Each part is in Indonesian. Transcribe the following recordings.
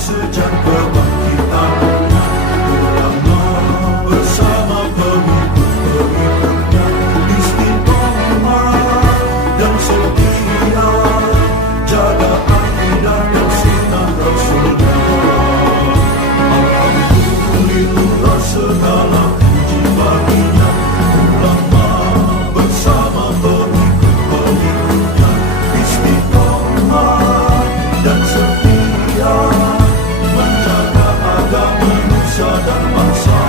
sejak kebangkitan ulama bersama pengikut-pengikutnya istiqomah dan setia jaga akidah dan sunnah Rasulullah. Alhamdulillah segala puji baginya ulama bersama pengikut-pengikutnya istiqomah dan setia menjaga agama nusa dan bangsa.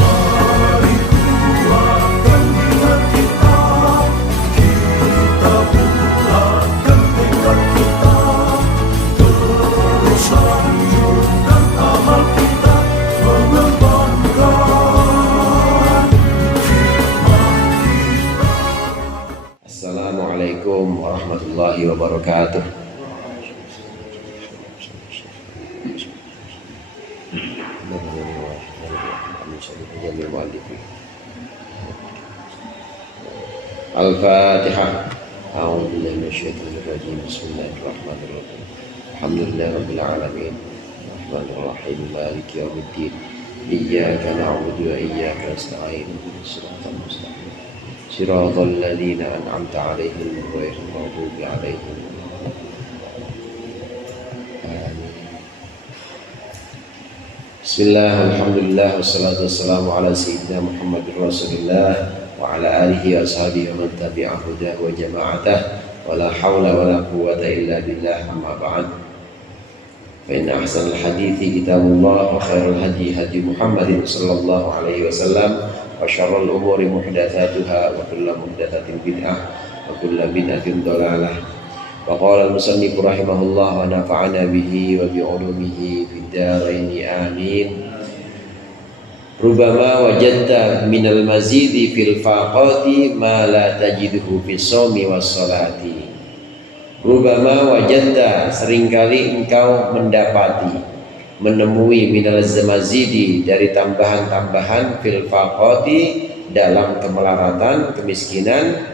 Mari kuatkan niat kita, kita bulatkan tekad kita, terus lanjutkan amal kita, mengembangkan hikmah kita. Assalamualaikum warahmatullahi wabarakatuh. Al-Fatihah. A'udzu billahi minasyaitonir rajim. Bismillahirrahmanirrahim. Alhamdulillahi rabbil alamin. Arrahmanir rahim. Maliki yaumiddin. Iyyaka na'budu wa iyyaka nasta'in. Ihdinas siratal mustaqim. Siratal ladzina an'amta 'alaihim ghairil maghdubi 'alaihim. Amin. Bismillah, alhamdulillah, wassalatu wassalamu ala sayyidina Muhammadir Rasulillah wa ala alihi wa ashabihi wa man tabi'a hudahu wa jama'atah wa la hawla wa la quwwata illa billah, amma ba'd. Fa inna ahsanal hadithi kitabullah wa khairal hadi hadi Muhammadin sallallahu alaihi wasallam wa syarrul umuri muhdatsatuha wa kullu muhdatsatin bid'ah wa kullu bid'atin dhalalah. Wa qala al-musannif rahimahullah wa nafa'ana bihi wa bi 'ulumihi fid dharain amin. Rubama wajadta minal mazidi fil faqati ma la tajiduhu fis shaumi was salati. Rubama wajadta, seringkali engkau mendapati, menemui minal mazidi, dari tambahan-tambahan, fil faqati, dalam kemelaratan, kemiskinan.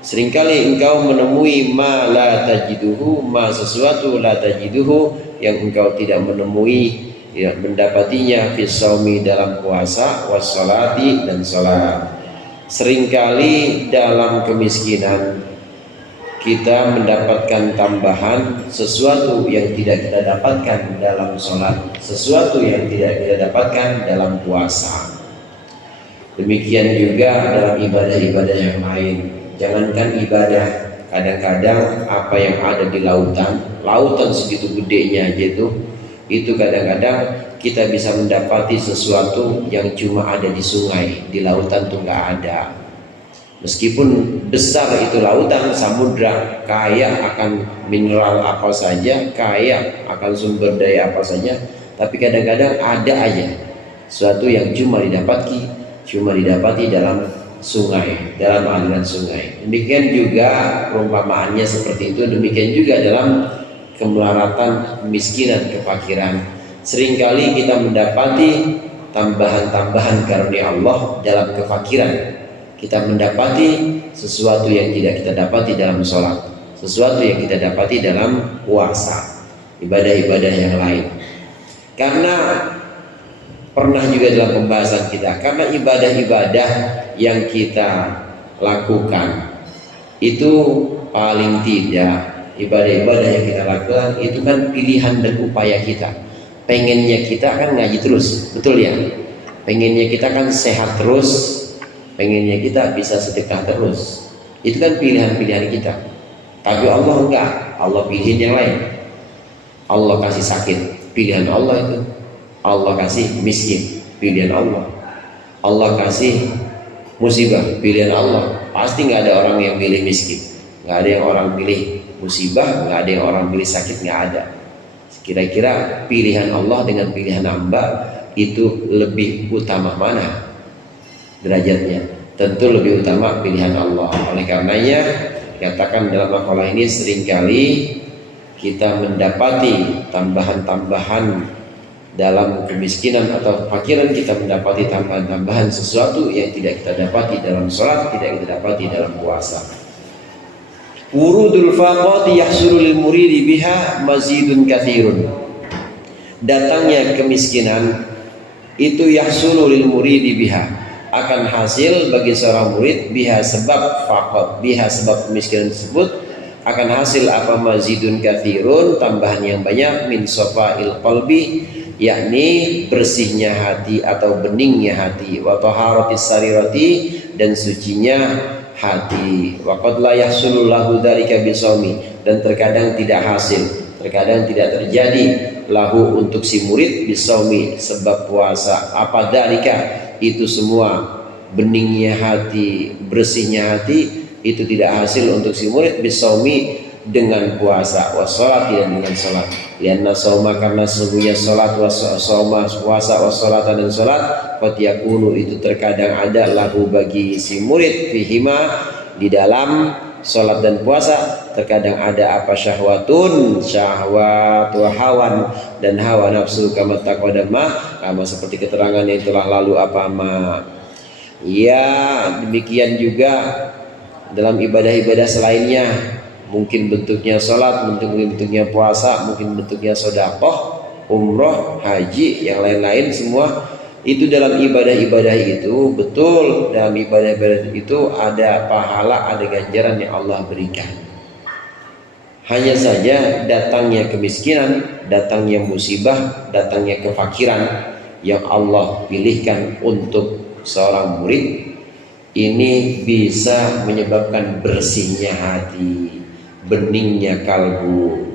Seringkali engkau menemui ma la tajiduhu, ma sesuatu la tajiduhu yang engkau tidak menemui, tidak mendapatinya, fis shaumi, dalam puasa, was salati, dan salat. Seringkali dalam kemiskinan kita mendapatkan tambahan sesuatu yang tidak kita dapatkan dalam salat, sesuatu yang tidak kita dapatkan dalam puasa. Demikian juga dalam ibadah-ibadah yang lain. Jangankan ibadah, kadang-kadang apa yang ada di lautan segitu gedenya aja itu kadang-kadang kita bisa mendapati sesuatu yang cuma ada di sungai, di lautan tuh nggak ada. Meskipun besar itu lautan, samudra, kaya akan mineral apa saja, kaya akan sumber daya apa saja, tapi kadang-kadang ada aja sesuatu yang cuma didapati dalam sungai, dalam aliran sungai. Demikian juga perumpamaannya seperti itu. Demikian juga dalam kemelaratan, kemiskinan, kefakiran. Seringkali kita mendapati tambahan-tambahan karunia Allah dalam kefakiran. Kita mendapati sesuatu yang tidak kita dapati dalam sholat, sesuatu yang kita dapati dalam puasa, ibadah-ibadah yang lain. Karena pernah juga dalam pembahasan kita, karena ibadah-ibadah yang kita lakukan itu paling tidak, ibadah-ibadah yang kita lakukan itu kan pilihan dan upaya kita. Pengennya kita kan ngaji terus, betul ya? Pengennya kita kan sehat terus, pengennya kita bisa sedekah terus. Itu kan pilihan-pilihan kita. Tapi Allah enggak, Allah pilihin yang lain. Allah kasih sakit, pilihan Allah itu. Allah kasih miskin, pilihan Allah. Allah kasih musibah, pilihan Allah. Pasti nggak ada orang yang milih miskin, nggak ada yang orang milih musibah, nggak ada yang orang milih sakit, nggak ada. Kira-kira pilihan Allah dengan pilihan hamba itu lebih utama mana derajatnya? Tentu lebih utama pilihan Allah. Oleh karenanya dikatakan dalam makalah ini, seringkali kita mendapati tambahan-tambahan dalam kemiskinan atau fakiran, kita mendapati tambahan-tambahan sesuatu yang tidak kita dapati dalam sholat, tidak kita dapati dalam puasa. Wurudul faqati yahsulu lil muridi biha mazidun kathirun. Datangnya kemiskinan itu yahsulu lil muridi biha, akan hasil bagi seorang murid biha sebab faqat, biha sebab kemiskinan tersebut akan hasil apa mazidun kathirun, tambahan yang banyak, min safa'il qalbi, yakni bersihnya hati atau beningnya hati, wa taharatis sarirati, dan sucinya hati. Wa qad la yahsulu lahu dzalika bisawmi, dan terkadang tidak hasil, terkadang tidak terjadi lahu untuk si murid bisawmi sebab puasa. Apa dzalika? Itu semua beningnya hati, bersihnya hati itu tidak hasil untuk si murid bisawmi dengan puasa, wassalat, dan dengan salat. Lianna sauma, karena sesungguhnya salat, wasauma puasa, wassalat dan salat, qad yakunu itu terkadang ada lahu bagi si murid fihima di dalam salat dan puasa terkadang ada apa syahwatun, syahwat, wa hawan, dan hawa nafsu, kama taqaddama, kama seperti keterangan yang telah lalu apa ma. Ya, demikian juga dalam ibadah-ibadah selainnya, mungkin bentuknya sholat, mungkin bentuknya puasa, mungkin bentuknya sedekah, umroh, haji, yang lain-lain semua itu dalam ibadah-ibadah itu, betul dalam ibadah-ibadah itu ada pahala, ada ganjaran yang Allah berikan. Hanya saja datangnya kemiskinan, datangnya musibah, datangnya kefakiran yang Allah pilihkan untuk seorang murid, ini bisa menyebabkan bersihnya hati, beningnya kalbu.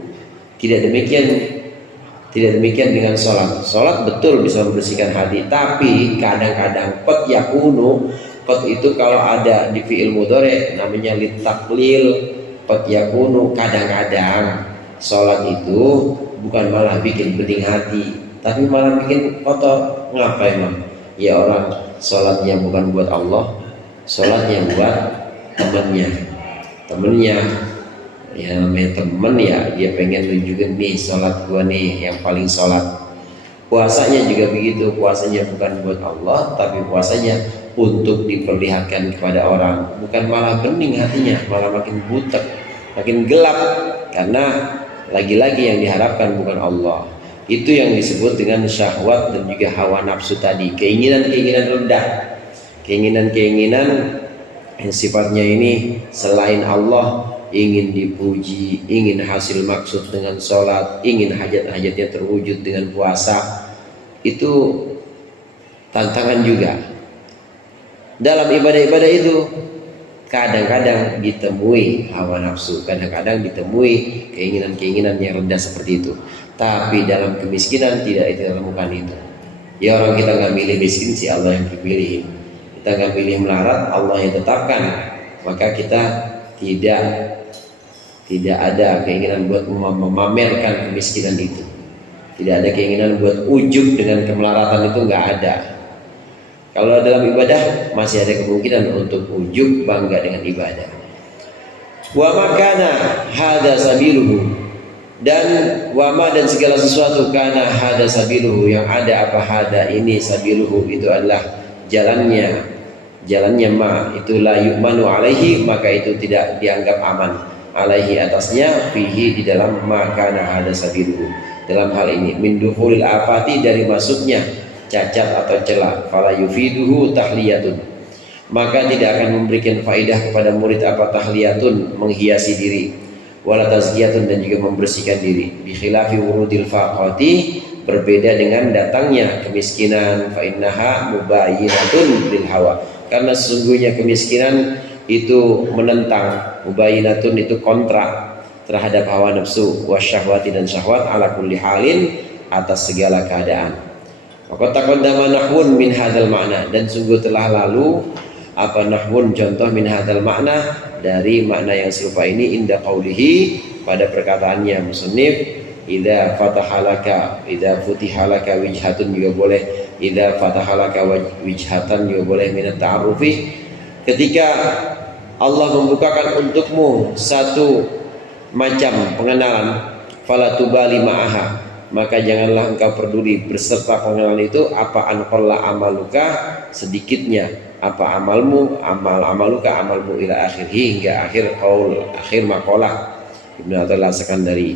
Tidak demikian dengan sholat. Sholat betul bisa membersihkan hati, tapi kadang-kadang qad yakunu, qad itu kalau ada di fi'il mudhari namanya litaklil, qad yakunu, kadang-kadang sholat itu bukan malah bikin bening hati, tapi malah bikin kotor. Ngapa emang? Ya orang sholatnya bukan buat Allah, sholatnya buat temennya. Ya namanya temen ya, dia pengen nunjukin nih sholat gua nih yang paling sholat. Puasanya juga begitu, puasanya bukan buat Allah, tapi puasanya untuk diperlihatkan kepada orang, bukan malah bening hatinya, malah makin butek, makin gelap, karena lagi-lagi yang diharapkan bukan Allah. Itu yang disebut dengan syahwat dan juga hawa nafsu tadi, keinginan-keinginan rendah, keinginan-keinginan yang sifatnya ini selain Allah, ingin dipuji, ingin hasil maksud dengan sholat, ingin hajat-hajatnya terwujud dengan puasa. Itu tantangan juga. Dalam ibadah-ibadah itu kadang-kadang ditemui hawa nafsu, kadang-kadang ditemui keinginan-keinginan yang rendah seperti itu. Tapi dalam kemiskinan tidak ditemukan itu. Ya orang kita nggak milih miskin sih, Allah yang dipilih. Kita nggak pilih melarat, Allah yang tetapkan. Maka kita tidak ada keinginan buat memamerkan kemiskinan itu. Tidak ada keinginan buat ujub dengan kemelaratan, itu nggak ada. Kalau dalam ibadah masih ada kemungkinan untuk ujub, bangga dengan ibadah. Wa makana hada sabiluhu, dan wama dan segala sesuatu kana hada sabiluhu, yang ada apa hada ini sabiluhu itu adalah jalannya ma, itu la yu'manu alaihi, maka itu tidak dianggap aman, alaihi atasnya, fihi di dalam makana hada sabiluhu, dalam hal ini min dukhulil afati, dari masuknya cacat atau celah, fala yufiduhu tahliyatun, maka tidak akan memberikan faidah kepada murid apa tahliyatun, menghiasi diri, wala tazkiyatun, dan juga membersihkan diri, bi khilafi wurudil faqati, berbeda dengan datangnya kemiskinan, fa innaha mubayyinatun lil hawa, karena sesungguhnya kemiskinan itu menentang, mubayyinatun itu kontra terhadap hawa nafsu, wasyahwati, dan syahwat, ala kulli halin, atas segala keadaan. Maka taqaddama nahwun min hadzal makna, dan sungguh telah lalu apa nahwun, contoh min hadzal makna, dari makna yang serupa ini, inda qaulihi, pada perkataannya musannif, idza fatahalaka, idza futihalaka wijhatun juga boleh, idza fatahalaka wijhatan juga boleh, min ta'arrufi, ketika Allah membukakan untukmu satu macam pengenalan, fala tubali ma'aha, maka janganlah engkau peduli berserta pengenalan itu, apa anqalla amaluka, sedikitnya apa amalmu, amaluka, amalmu, ila akhirhi, hingga akhir qaul, akhir maqalah Ibnu Athaillah Sakandari.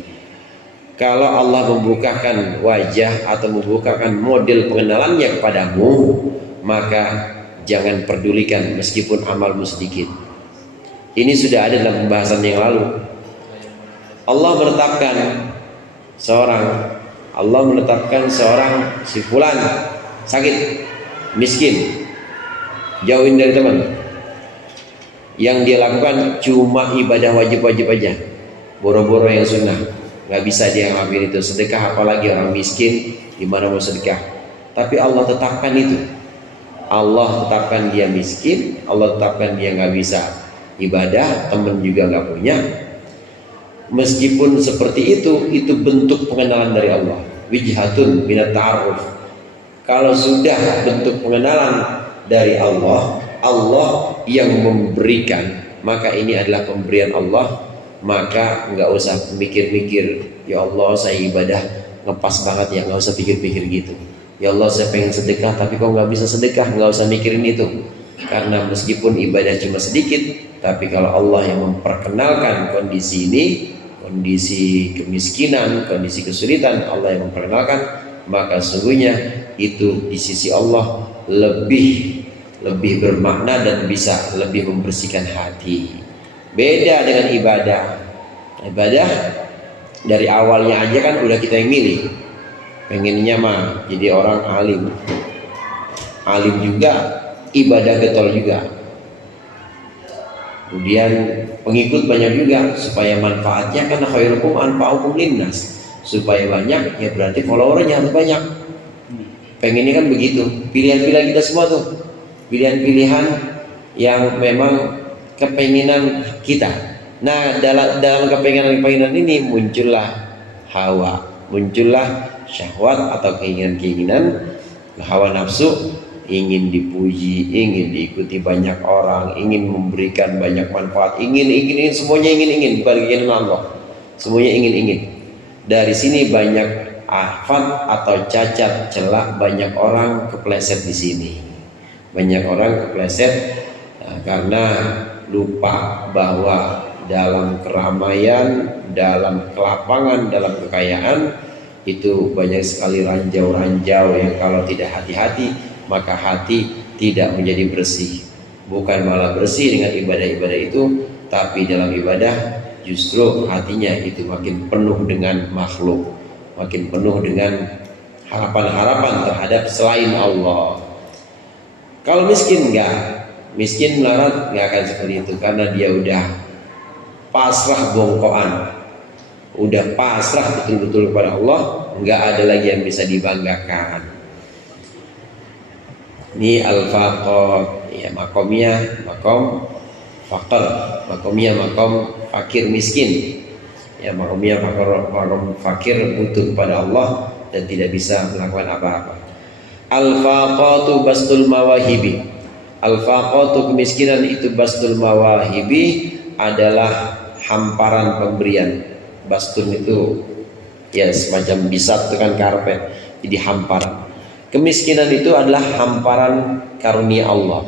Kalau Allah membukakan wajah atau membukakan model pengenalannya kepadamu, maka jangan pedulikan meskipun amalmu sedikit. Ini sudah ada dalam pembahasan yang lalu. Allah menetapkan seorang si fulan sakit, miskin, jauhin dari teman. Yang dia lakukan cuma ibadah wajib-wajib aja, boro-boro yang sunnah. Nggak bisa dia ngambil itu sedekah, apalagi orang miskin, gimana mau sedekah? Tapi Allah tetapkan itu. Allah tetapkan dia miskin, Allah tetapkan dia nggak bisa ibadah, teman juga nggak punya. Meskipun seperti itu bentuk pengenalan dari Allah. Wijhatun minat ta'aruf. Kalau sudah bentuk pengenalan dari Allah, Allah yang memberikan, maka ini adalah pemberian Allah. Maka nggak usah mikir-mikir, ya Allah saya ibadah ngepas banget ya, nggak usah pikir-pikir gitu. Ya Allah saya pengen sedekah tapi kok nggak bisa sedekah, nggak usah mikirin itu. Karena meskipun ibadah cuma sedikit, tapi kalau Allah yang memperkenalkan kondisi ini, kondisi kemiskinan, kondisi kesulitan, Allah yang memperkenalkan, maka sesungguhnya itu di sisi Allah lebih bermakna dan bisa lebih membersihkan hati. Beda dengan ibadah. Ibadah dari awalnya aja kan udah kita yang milih. Pengennya mah jadi orang alim juga, ibadah getol juga. Kemudian pengikut banyak juga, supaya manfaatnya karena khairukum anfa'ukum linnas. Supaya banyak ya berarti followernya harus banyak. Pengennya kan begitu. Pilihan-pilihan kita semua tuh, pilihan-pilihan yang memang kepenginan kita. Nah, dalam kepenginan ini muncullah hawa, muncullah syahwat atau keinginan-keinginan, hawa nafsu, ingin dipuji, ingin diikuti banyak orang, ingin memberikan banyak manfaat, ingin semuanya ingin, bukan keinginan Allah. Semuanya ingin. Dari sini banyak afat atau cacat celak, banyak orang kepleset di sini. Banyak orang kepleset karena lupa bahwa dalam keramaian, dalam kelapangan, dalam kekayaan itu banyak sekali ranjau-ranjau yang kalau tidak hati-hati maka hati tidak menjadi bersih. Bukan malah bersih dengan ibadah-ibadah itu, tapi dalam ibadah justru hatinya itu makin penuh dengan makhluk, makin penuh dengan harapan-harapan terhadap selain Allah. Kalau miskin enggak, miskin melarat nggak akan seperti itu, karena dia udah pasrah bongkoan, udah pasrah betul-betul kepada Allah, nggak ada lagi yang bisa dibanggakan. Ini al-faqr, ya, makomnya makom fakir, makomnya makom fakir miskin, ya, makomnya makom fakir butuh kepada Allah dan tidak bisa melakukan apa-apa. Al-faqatu bastul mawahibi. Al-faqatu kemiskinan itu bastul mawahibi adalah hamparan pemberian. Bastun itu ya semacam bisat itu kan karpet, jadi hamparan. Kemiskinan itu adalah hamparan karunia Allah.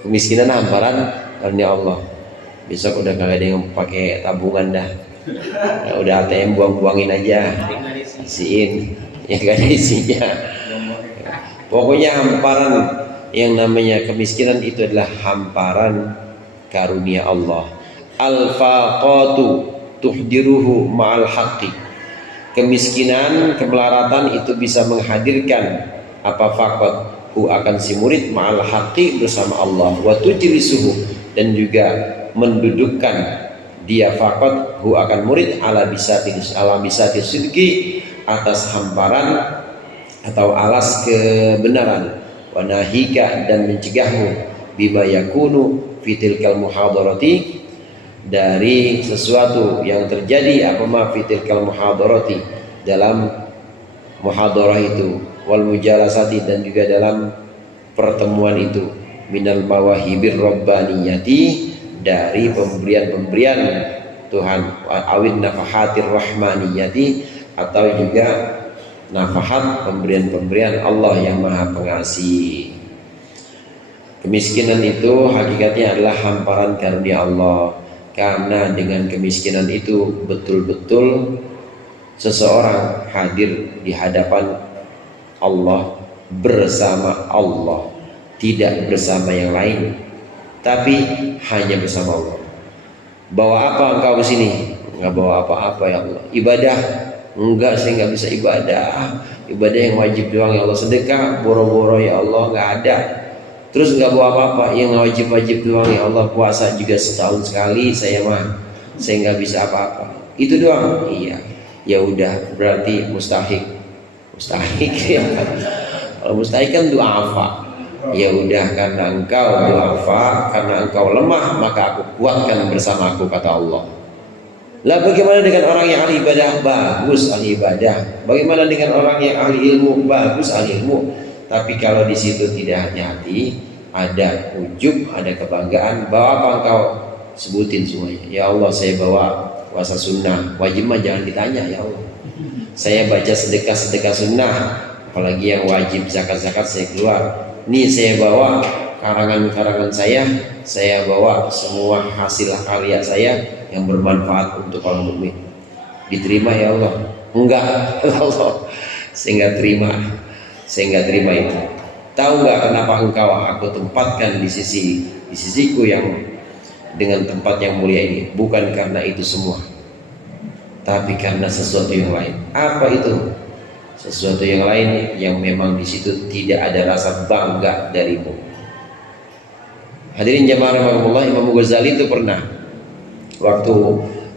Kemiskinan hamparan karunia Allah. Besok udah gak ada yang pakai tabungan dah. Ya, udah ATM buang-buangin aja, isiin, ya gak ada isinya. Pokoknya hamparan yang namanya kemiskinan itu adalah hamparan karunia Allah. Al-faqatu tuhdiruhu ma'al haqqi. Kemiskinan, kemelaratan itu bisa menghadirkan apa faqat hu akan si murid ma'al haqqi bersama Allah, wa tujlisuhu dan juga mendudukkan dia faqat hu akan murid ala bisati sidqi atas hamparan atau alas kebenaran, wa nahika dan mencegahmu bima yakunu fitilkal muhadarati dari sesuatu yang terjadi apa ma fitilkal muhadarati dalam muhadarah itu, wal mujalasati dan juga dalam pertemuan itu, minal mawahibir rabbaniyati dari pemberian-pemberian Tuhan, awin nafahatir rahmaniyati atau juga nafahat pemberian-pemberian Allah yang Maha Pengasih. Kemiskinan itu hakikatnya adalah hamparan karunia Allah, karena dengan kemiskinan itu betul-betul seseorang hadir di hadapan Allah bersama Allah, tidak bersama yang lain, tapi hanya bersama Allah. Bawa apa engkau ke sini? Enggak bawa apa-apa ya Allah. Ibadah? Enggak, saya enggak bisa ibadah. Ibadah yang wajib doang ya Allah. Sedekah boro-boro ya Allah, enggak ada. Terus enggak bawa apa-apa, yang wajib-wajib doang ya Allah. Puasa juga setahun sekali saya enggak bisa apa-apa. Itu doang. Iya. Ya udah, berarti mustahik ya kan. Kalau mustahik kan du'afa. Ya udah, karena engkau du'afa, karena engkau lemah, maka aku kuatkan bersamaku, kata Allah. Lah bagaimana dengan orang yang ahli ibadah? Bagus ahli ibadah. Bagaimana dengan orang yang ahli ilmu? Bagus ahli ilmu. Tapi kalau di situ tidak hati-hati, ada ujub, ada kebanggaan, bawa apa engkau? Sebutin semuanya. Ya Allah, saya bawa puasa sunnah. Wajib mah jangan ditanya ya Allah. Saya baca sedekah sunnah, apalagi yang wajib zakat saya keluar. Nih saya bawa karangan saya bawa semua hasil karya saya yang bermanfaat untuk kaum mukmin. Diterima ya Allah? Enggak, Allah. Saya enggak terima itu. Tahu enggak kenapa engkau aku tempatkan di sisiku yang dengan tempat yang mulia ini? Bukan karena itu semua, tapi karena sesuatu yang lain. Apa itu? Sesuatu yang lain yang memang di situ tidak ada rasa bangga darimu. Hadirin jamaah rahimakumullah, Imam Ghazali itu pernah waktu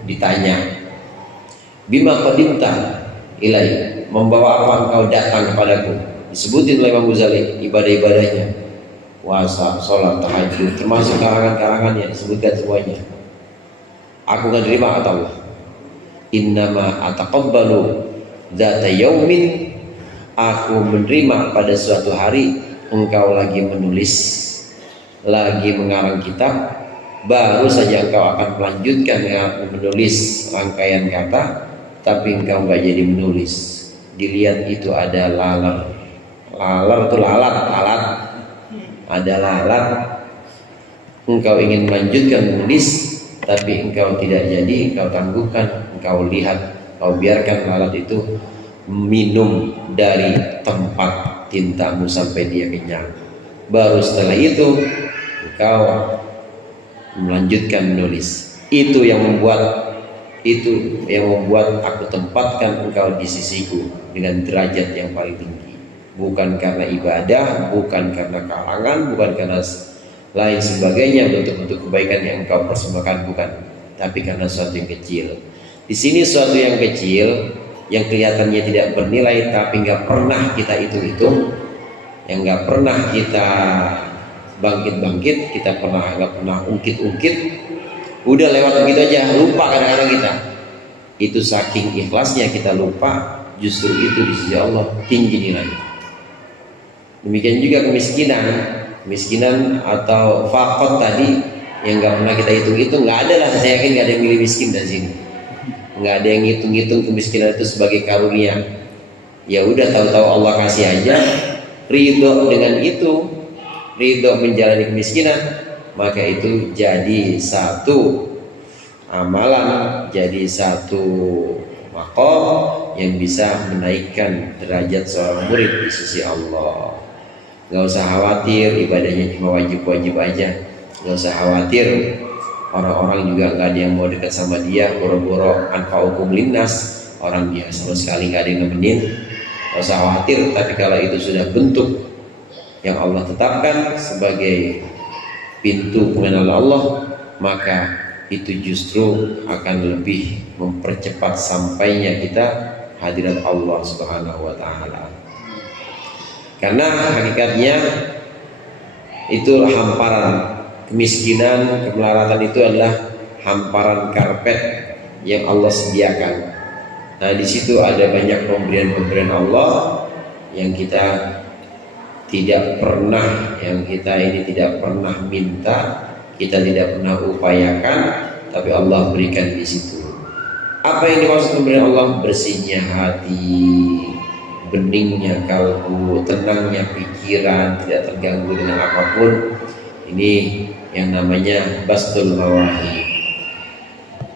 ditanya, bima qadimta ilai, membawa apa engkau datang kepadaku? Disebutin oleh Imam Ghazali ibadah-ibadahnya, puasa, sholat, tahajud, termasuk karangan-karangannya, disebutkan semuanya. Aku akan terima, kata Allah. Innama ataqabbalu dzata yaumin, aku menerima pada suatu hari engkau lagi menulis, lagi mengarang kitab, baru saja engkau akan melanjutkan menulis rangkaian kata, tapi engkau nggak jadi menulis. Dilihat itu ada lalat itu lalat, ada lalat. Engkau ingin melanjutkan menulis, tapi engkau tidak jadi, engkau tangguhkan, engkau lihat, engkau biarkan lalat itu minum dari tempat tintamu sampai dia kenyang. Baru setelah itu engkau melanjutkan menulis. Itu yang membuat aku tempatkan engkau di sisiku dengan derajat yang paling tinggi. Bukan karena ibadah, bukan karena kalangan, bukan karena lain sebagainya, bentuk-bentuk kebaikan yang engkau persembahkan, bukan, tapi karena sesuatu yang kecil. Di sini sesuatu yang kecil yang kelihatannya tidak bernilai, tapi nggak pernah kita hitung-hitung, yang nggak pernah kita bangkit-bangkit, kita nggak pernah ungkit-ungkit, udah lewat begitu aja, lupa kadang-kadang kita. Itu saking ikhlasnya kita lupa, justru itu di sisi Allah tinggi nilainya. Demikian juga kemiskinan atau fakot tadi yang nggak pernah kita hitung-hitung, nggak ada lah, saya yakin nggak ada yang milih miskin dari sini, nggak ada yang hitung-hitung kemiskinan itu sebagai karunia. Ya udah, tahu-tahu Allah kasih aja, ridho dengan itu, ridho menjalani kemiskinan, maka itu jadi satu amalan, jadi satu maqam yang bisa menaikkan derajat seorang murid di sisi Allah. Gak usah khawatir ibadahnya cuma wajib-wajib aja, gak usah khawatir orang-orang juga gak ada yang mau dekat sama dia, boro-boro anfa'ukum linnas, orang dia sama sekali gak ada yang nemenin. Gak usah khawatir. Tapi kalau itu sudah bentuk yang Allah tetapkan sebagai pintu pengenalan Allah, maka itu justru akan lebih mempercepat sampainya kita hadirat Allah Subhanahu wa ta'ala. Karena hakikatnya itu hamparan kemiskinan, kemelaratan itu adalah hamparan karpet yang Allah sediakan. Nah, di situ ada banyak pemberian-pemberian Allah yang kita tidak pernah minta, kita tidak pernah upayakan, tapi Allah berikan di situ. Apa yang dimaksud pemberian Allah? Bersihnya hati, beningnya kalbu, tenangnya pikiran, tidak terganggu dengan apapun. Ini yang namanya bastul mawahib.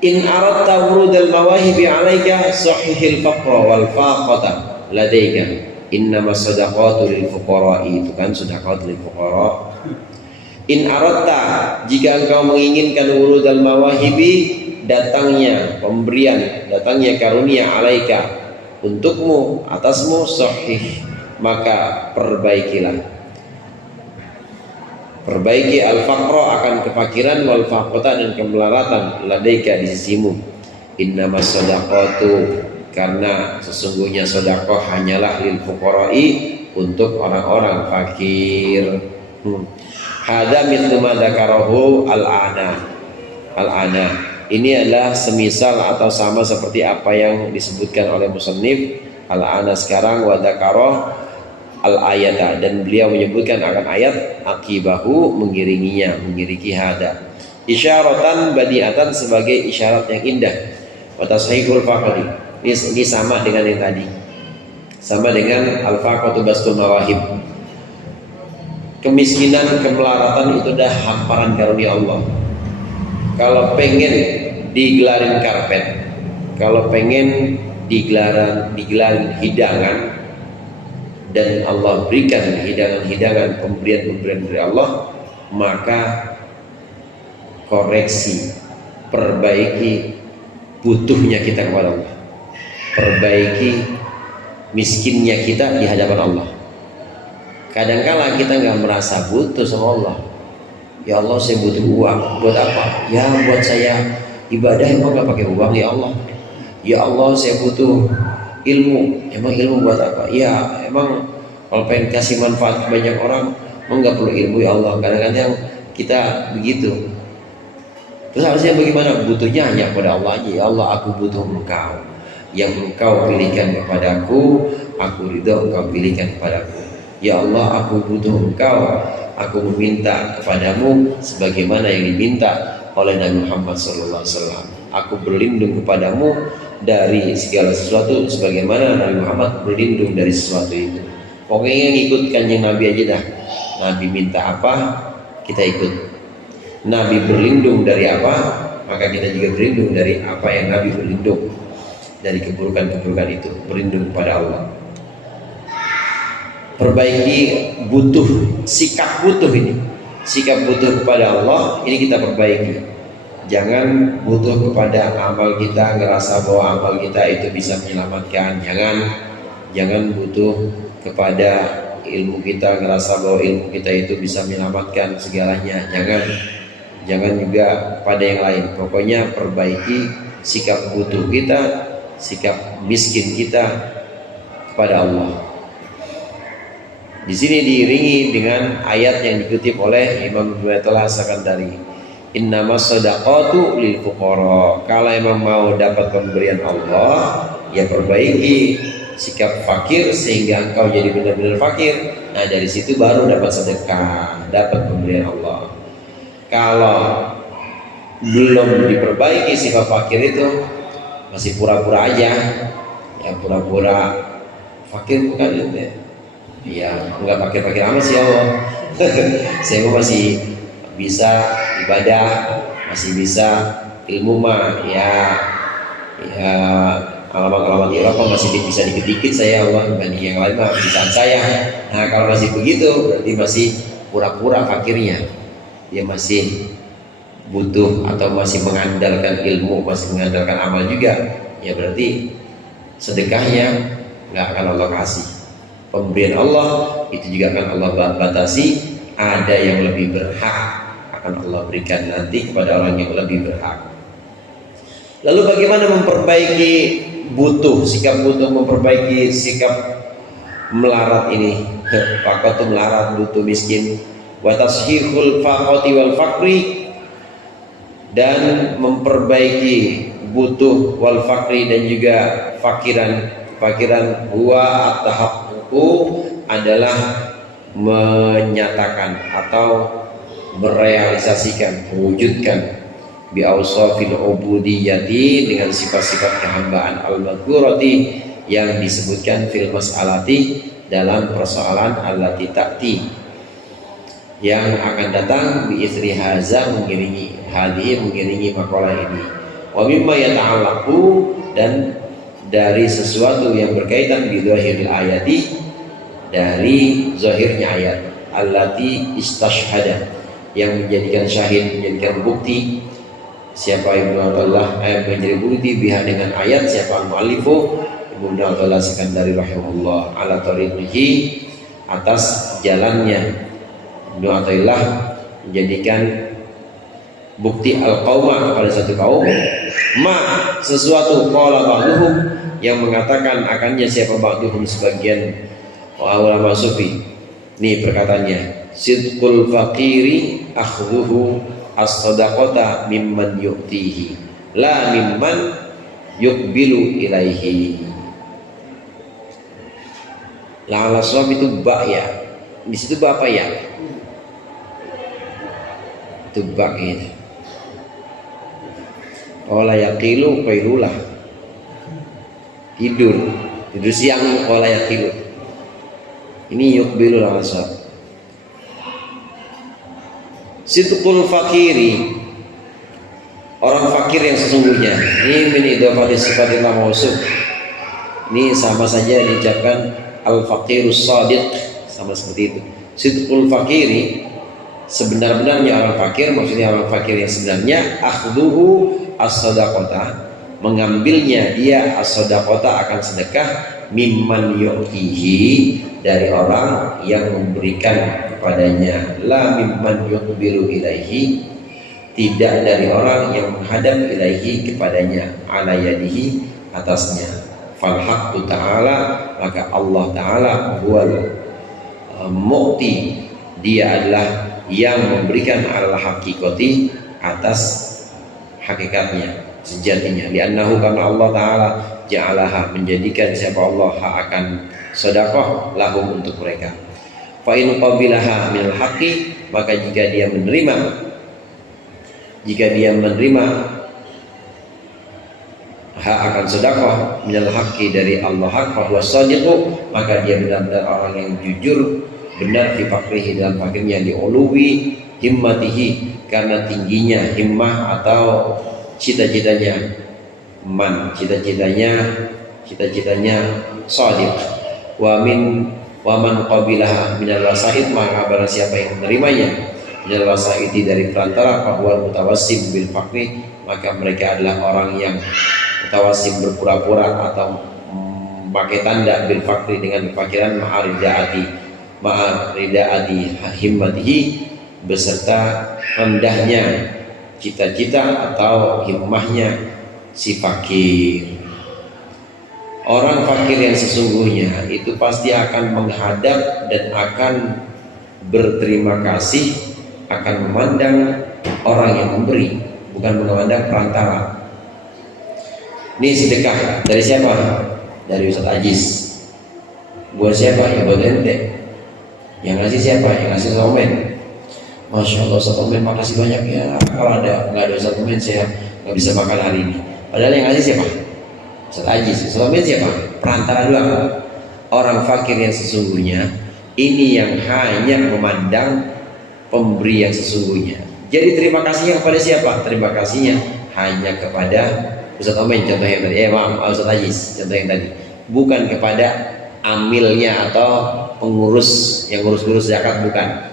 In aradta wurudal mawahibi 'alaika sahihil faqra wal faqata ladaika. Innamas shadaqatu lil fuqara'i, itu kan sedekah lil fuqara. In aradta, jika engkau menginginkan wurudal mawahibi, datangnya pemberian, datangnya karunia, 'alaika, untukmu, atasmu, sahih, maka perbaikilah. Perbaiki al-faqra akan kefakiran, wal faqata dan kemelaratan, ladaika di sisimu. Innamas shadaqatu, karena sesungguhnya sedekah hanyalah lil fuqara'i, untuk orang-orang fakir. Hada mithlu ma dzakarahu al-ana. Al-ana ini adalah semisal atau sama seperti apa yang disebutkan oleh musannif al-ana sekarang, wa dzakara al-ayata, dan beliau menyebutkan akan ayat akibahu, mengiringinya, mengiringi hada, isyaratan badiatan, sebagai isyarat yang indah. Wa tashihul faqri, ini sama dengan yang tadi, sama dengan al-faqatu bastul mawahib. Kemiskinan, kemelaratan itu dah hamparan karunia Allah. Kalau pengen digelarin karpet, kalau pengen digelarin hidangan, dan Allah berikan hidangan-hidangan, pemberian-pemberian dari Allah, maka koreksi, perbaiki butuhnya kita kepada Allah, perbaiki miskinnya kita di hadapan Allah. Kadangkala kita nggak merasa butuh sama Allah. Ya Allah, saya butuh uang. Buat apa? Ya buat saya ibadah. Emang nggak pakai uang ya Allah? Ya Allah, saya butuh ilmu. Emang ilmu buat apa? Ya emang kalau pengen kasih manfaat ke banyak orang, emang nggak perlu ilmu ya Allah. Kadang-kadang kita begitu. Terus harusnya bagaimana? Butuhnya hanya kepada Allah aja. Ya Allah, aku butuh Engkau, yang Engkau pilihkan kepadaku, aku ridho Engkau pilihkan kepadaku. Ya Allah, aku butuh Engkau, aku meminta kepadamu sebagaimana yang diminta oleh Nabi Muhammad SAW. Aku berlindung kepadamu dari segala sesuatu sebagaimana Nabi Muhammad berlindung dari sesuatu itu. Pokoknya ngikut kanjeng Nabi aja dah. Nabi minta apa, kita ikut. Nabi berlindung dari apa, maka kita juga berlindung dari apa yang Nabi berlindung, dari keburukan-keburukan itu, berlindung kepada Allah. Perbaiki butuh, sikap butuh ini, sikap butuh kepada Allah ini kita perbaiki. Jangan butuh kepada amal kita, ngerasa bahwa amal kita itu bisa menyelamatkan. Jangan butuh kepada ilmu kita, ngerasa bahwa ilmu kita itu bisa menyelamatkan segalanya. Jangan juga pada yang lain. Pokoknya perbaiki sikap butuh kita, sikap miskin kita kepada Allah. Di sini diiringi dengan ayat yang dikutip oleh Imam Ibnu Sakandari. Innamas shadaqatu lil fuqara. Kalau emang mau dapat pemberian Allah, ya perbaiki sikap fakir sehingga engkau jadi benar-benar fakir. Nah, dari situ baru dapat sedekah, dapat pemberian Allah. Kalau belum diperbaiki sifat fakir itu, masih pura-pura aja, ya pura-pura fakir bukan itu ya. Ya nggak fakir-fakir amat sih Allah. Saya masih bisa ibadah, masih bisa ilmu mah ya alamat-alamat Eropa masih bisa dikit-dikit saya Allah, dibanding yang lain mah bisaan saya. Nah kalau masih begitu berarti masih pura-pura fakirnya, dia masih butuh atau masih mengandalkan ilmu, masih mengandalkan amal juga, ya berarti sedekahnya nggak akan Allah kasih. Pemberian Allah itu juga akan Allah batasi. Ada yang lebih berhak akan Allah berikan nanti kepada orang yang lebih berhak. Lalu bagaimana memperbaiki butuh, sikap butuh, memperbaiki sikap melarat ini? Faqatu melarat, butuh, miskin. Wa tashihul faqati wal faqri, dan memperbaiki butuh wal faqri dan juga fakiran huwa at-tahaqququ adalah menyatakan atau merealisasikan, mewujudkan bi awsafil ubudiyyati, dengan sifat-sifat kehambaan al-madhkurati yang disebutkan fil mas'alati, dalam persoalan allati ta'ti yang akan datang, bi ithri haza, mengiringi makalah ini. wa mimma yata'allaqu, dan dari sesuatu yang berkaitan bi dzahiril ayati, dari zahirnya ayat, allati istashhada, yang menjadikan syahid, menjadikan bukti. Siapa Ibnu Athaillah menjadi bukti biha dengan ayat, siapa al-mu'allifu Ibnu Athaillah Sekandari rahimahullah, ala tariqihi, atas jalannya Ibnu Athaillah menjadikan bukti al-qauma kepada satu kaum, ma sesuatu qala ba'duhum, yang mengatakan akannya siapa ba'duhum, sebagian ulama sufi. Ini perkataannya, sidqul faqiri akhdhuhu as-sadaqata mimman yu'tihi la mimman yuqbilu ilaihi. La'ala suami itu ba ya, di situ ba apa ya, itu ba gitu. Qala yaqilu qailulah, tidur siang. Qala yaqilu, ini yuqbilu al-asab. Sidqul fakiri, orang fakir yang sesungguhnya. Ini min idhofati sifatillah mausuf. Ini sama saja diucapkan al-faqirus shadiq, sama seperti itu. Sidqul fakiri, sebenar-benarnya orang fakir, maksudnya orang fakir yang sebenarnya. Akhduhu as-sadaqata, mengambilnya dia as-sadaqata akan sedekah, mimman yu'tihi, dari orang yang memberikan kepadanya, la mimman yuqbilu ilaihi, tidak dari orang yang menghadap ilaihi kepadanya, ala yadihi, atasnya. Fal haqqu ta'ala, maka Allah ta'ala huwal mu'ti, dia adalah yang memberikan ala haqiqati, atas hakikatnya, sejatinya. Li'annahu, karena Allah ta'ala ja'alaha, menjadikan siapa Allah akan sedekah lahum, untuk mereka. Fa in qabilaha minal haqqi, maka jika dia menerima hak akan sedekah minal haqqi, dari Allah hak, fa huwa shadiqu, maka dia benar-benar orang yang jujur, benar fi fakrihi, dalam fakirnya, li uluwi himmatihi, karena tingginya himmah atau cita-citanya, cita-citanya shadiq. Wa man qabilaha minal wasaid, maka barang siapa yang menerimanya minal wasaidi, dari perantara, bahwa mutawassim bil fakri, maka mereka adalah orang yang mutawassim, berpura-pura atau pakai tanda, bil fakri, dengan kefakiran, ma'aridaati himmatihi, beserta rendahnya cita-cita atau himmahnya si fakir. Orang fakir yang sesungguhnya itu pasti akan menghadap dan akan berterima kasih, akan memandang orang yang memberi, bukan memandang perantara. Ini sedekah dari siapa? Dari Ustaz Ajis. Buat siapa? Ya buat ente. Yang ngasih siapa? Yang ngasih Somen. Masya Allah Ustaz Somen, makasih banyak ya. Kalau nggak ada Ustaz Somen, saya nggak bisa makan hari ini. Padahal yang ngasih siapa? Ustaz Ajis. Somen siapa? Perantara doang. Orang fakir yang sesungguhnya ini yang hanya memandang pemberi yang sesungguhnya. Jadi terima kasihnya kepada siapa? Terima kasihnya hanya kepada Ustaz Omen, contoh yang tadi. Ustaz Ajis, contoh yang tadi. Bukan kepada amilnya atau pengurus yang ngurus-ngurus zakat, bukan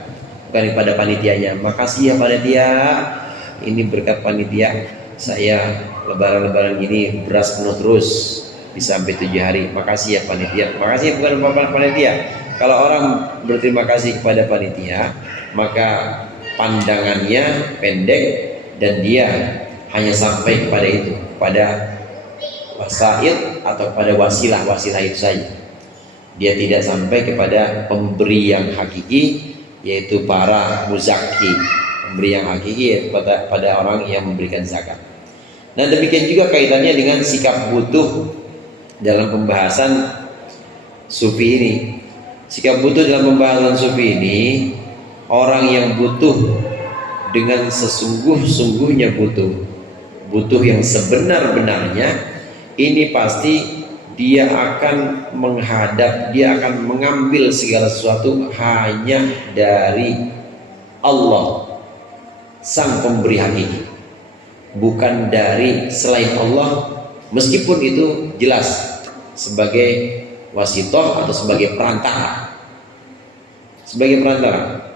kepada panitianya. Makasih ya panitia, ini berkat panitia saya lebaran gini beras penuh terus bisa sampai 7 hari. Makasih ya panitia. Makasih bukan panitia. Kalau orang berterima kasih kepada panitia, maka pandangannya pendek dan dia hanya sampai kepada itu, pada wasaid atau pada wasilah itu saja. Dia tidak sampai kepada pemberi yang hakiki, yaitu para muzaki. Pemberi yang hakiki yaitu pada orang yang memberikan zakat. Nah, demikian juga kaitannya dengan sikap butuh dalam pembahasan sufi ini. Sikap butuh dalam pembahasan sufi ini, orang yang butuh dengan sesungguh-sungguhnya butuh yang sebenar-benarnya, ini pasti dia akan menghadap, dia akan mengambil segala sesuatu hanya dari Allah, sang pemberi hakiki. bukan dari selain Allah, meskipun itu jelas sebagai wasitoh atau sebagai perantara. Sebagai perantara.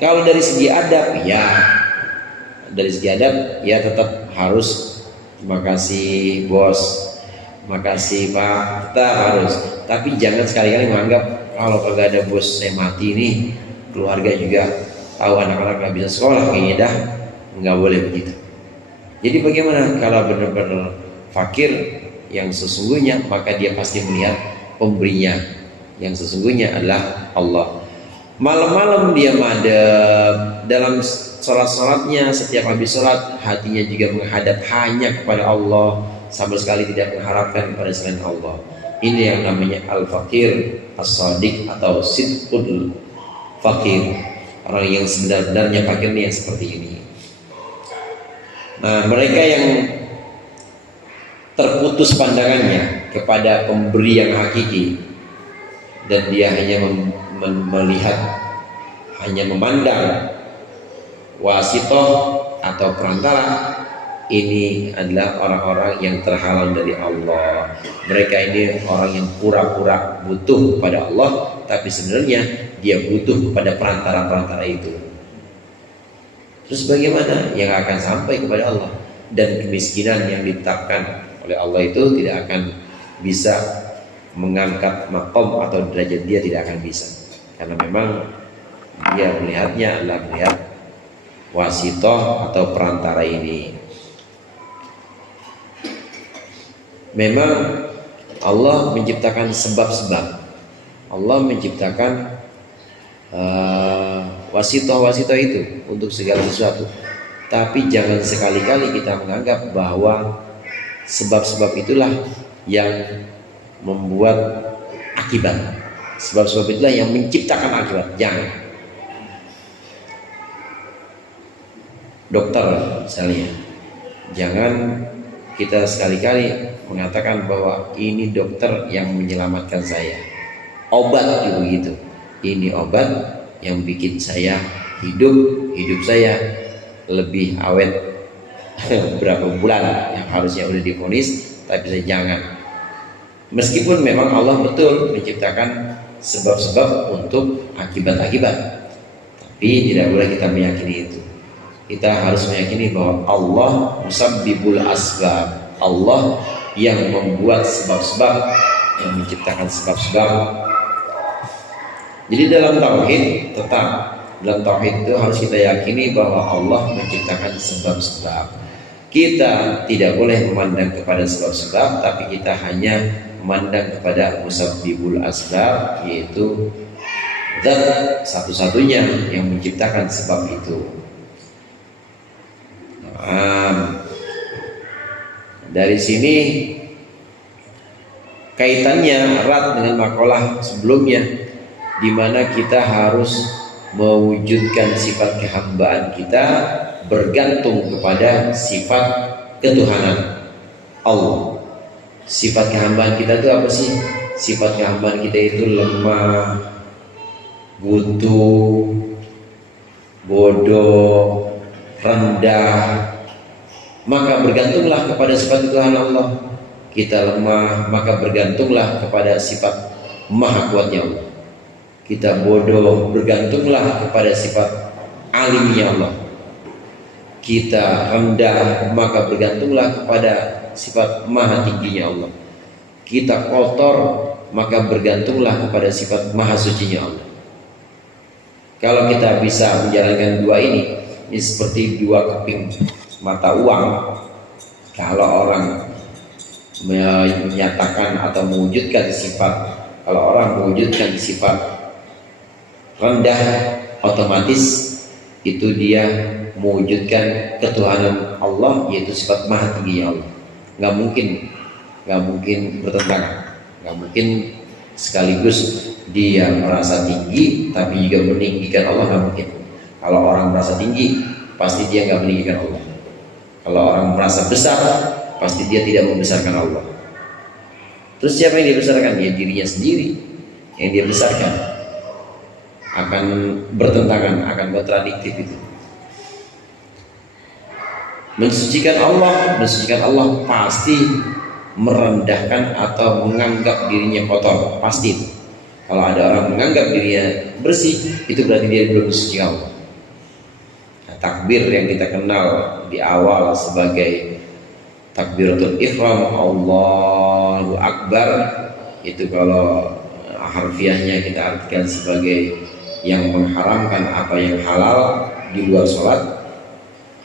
Kalau dari segi adab, ya dari segi adab ya tetap harus terima kasih bos, makasih pak, kita harus. Tapi jangan sekali-kali menganggap kalau kagak ada bos saya mati nih, keluarga juga tahu anak-anak nggak bisa sekolah, kayaknya dah nggak boleh begitu. Jadi bagaimana kalau benar-benar fakir yang sesungguhnya, maka dia pasti melihat pemberinya yang sesungguhnya adalah Allah. Malam-malam dia madep dalam sholat-sholatnya, setiap habis sholat hatinya juga menghadap hanya kepada Allah, sama sekali tidak mengharapkan kepada selain Allah. Ini yang namanya al-fakir as-sadiq atau sidqul fakir. Orang yang sebenarnya fakir ini yang seperti ini. Nah, mereka yang terputus pandangannya kepada pemberi yang hakiki dan dia hanya melihat, hanya memandang wasitoh atau perantara, ini adalah orang-orang yang terhalang dari Allah. Mereka ini orang yang pura-pura butuh kepada Allah, tapi sebenarnya dia butuh kepada perantara-perantara itu. Terus bagaimana yang akan sampai kepada Allah? Dan kemiskinan yang ditetapkan oleh Allah itu tidak akan bisa mengangkat makom atau derajat dia, tidak akan bisa. Karena memang dia melihatnya adalah melihat wasitoh atau perantara ini. Memang Allah menciptakan sebab-sebab. Allah menciptakan wasitoh-wasitoh itu untuk segala sesuatu. Tapi jangan sekali-kali kita menganggap bahwa sebab-sebab itulah yang membuat akibat. Sebab-sebab itulah yang menciptakan akibat. Jangan. Dokter misalnya, jangan kita sekali-kali mengatakan bahwa ini dokter yang menyelamatkan saya. Obat juga begitu. Ini obat yang bikin saya hidup saya lebih awet berapa bulan yang harusnya udah divonis, tapi saya jangan. Meskipun memang Allah betul menciptakan sebab-sebab untuk akibat-akibat, tapi tidak boleh kita meyakini itu. Kita harus meyakini bahwa Allah musabbibul asbab, Allah yang membuat sebab-sebab, yang menciptakan sebab-sebab. Jadi dalam tauhid, tetap dalam tauhid itu harus kita yakini bahwa Allah menciptakan sebab-sebab. Kita tidak boleh memandang kepada sebab-sebab, tapi kita hanya memandang kepada musabbibul asbab, yaitu zat satu-satunya yang menciptakan sebab itu. Dari sini kaitannya erat dengan makalah sebelumnya, di mana kita harus mewujudkan sifat kehambaan kita bergantung kepada sifat ketuhanan Allah. Sifat kehambaan kita itu apa sih? Sifat kehambaan kita itu lemah, butuh, bodoh, rendah. Maka bergantunglah kepada sifat ketuhanan Allah. Kita lemah, maka bergantunglah kepada sifat maha kuatnya Allah. Kita bodoh, bergantunglah kepada sifat alimnya Allah. Kita rendah, maka bergantunglah kepada sifat maha tingginya Allah. Kita kotor, maka bergantunglah kepada sifat maha sucinya Allah. Kalau kita bisa menjalankan dua ini seperti dua keping mata uang. Kalau orang menyatakan atau mewujudkan sifat, kalau orang mewujudkan sifat rendah, otomatis itu dia mewujudkan ketuhanan Allah, yaitu sifat maha tingginya Allah. Nggak mungkin bertentangan, nggak mungkin sekaligus dia merasa tinggi tapi juga meninggikan Allah, nggak mungkin. Kalau orang merasa tinggi, pasti dia nggak meninggikan Allah. Kalau orang merasa besar, pasti dia tidak membesarkan Allah. Terus siapa yang dibesarkan? Ya dirinya sendiri yang dia besarkan. Akan bertentangan, akan kontradiktif itu. Mensucikan Allah pasti merendahkan atau menganggap dirinya kotor, pasti. Kalau ada orang menganggap dirinya bersih, itu berarti dia belum mensuci Allah. Nah, takbir yang kita kenal di awal sebagai takbiratul ihram, Allahu Akbar, itu kalau harfiahnya kita artikan sebagai yang mengharamkan apa yang halal di luar sholat.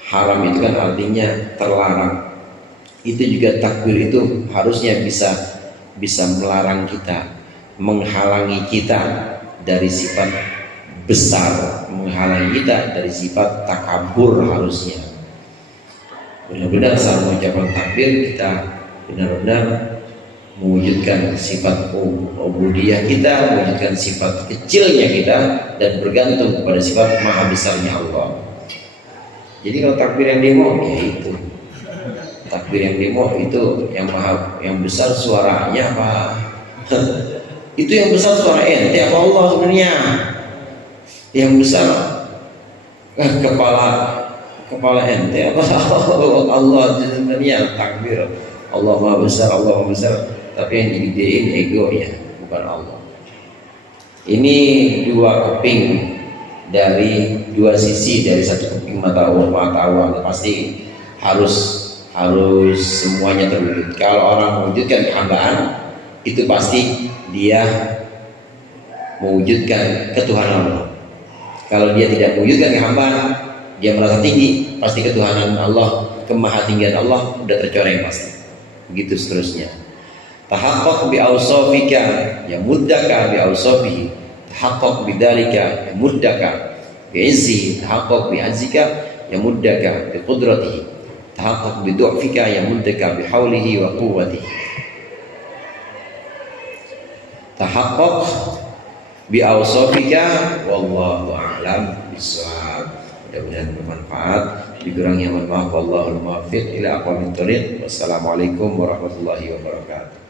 Haram itu kan artinya terlarang. Itu juga takbir itu harusnya bisa melarang kita, menghalangi kita dari sifat besar, menghalangi kita dari sifat takabur harusnya. Benar-benar saat mengucapkan takbir kita benar-benar mewujudkan sifat ubudiyah kita, mewujudkan sifat kecilnya kita, dan bergantung kepada sifat maha besarnya Allah. Jadi kalau takbir yang demo, ya itu takbir yang demo itu yang besar suaranya apa? Itu yang besar suara ente apa Allah sebenarnya? Yang besar kepala ente apa Allah sebenarnya? Takbir Allah maha besar, tapi yang digedein egonya, bukan Allah. Ini dua keping dari dua sisi, dari satu keping mata uang pasti harus semuanya terwujud. Kalau orang mewujudkan kehambaan, itu pasti dia mewujudkan ketuhanan Allah. Kalau dia tidak mewujudkan kehambaan, dia merasa tinggi, pasti ketuhanan Allah, kemahatinggian Allah udah tercoreng pasti. Begitu seterusnya. Tahaqqaq bi awsafika ya muddaka bi awsafihi, tahaqqaq bidzalika ya muddaka bi izzi, tahaqqaq bi azzika ya muddaka bi qudratihi, tahaqqaq bi du'fika ya muddaka bi haulihi wa quwwatihi. Tahaqqaq bi awsafika wallahu a'lam bissawab. Mudah-mudahan bermanfaat. Dikurangnya mohon maaf, wallahul muwaffiq ila aqwamit thoriq. Wassalamualaikum warahmatullahi wabarakatuh.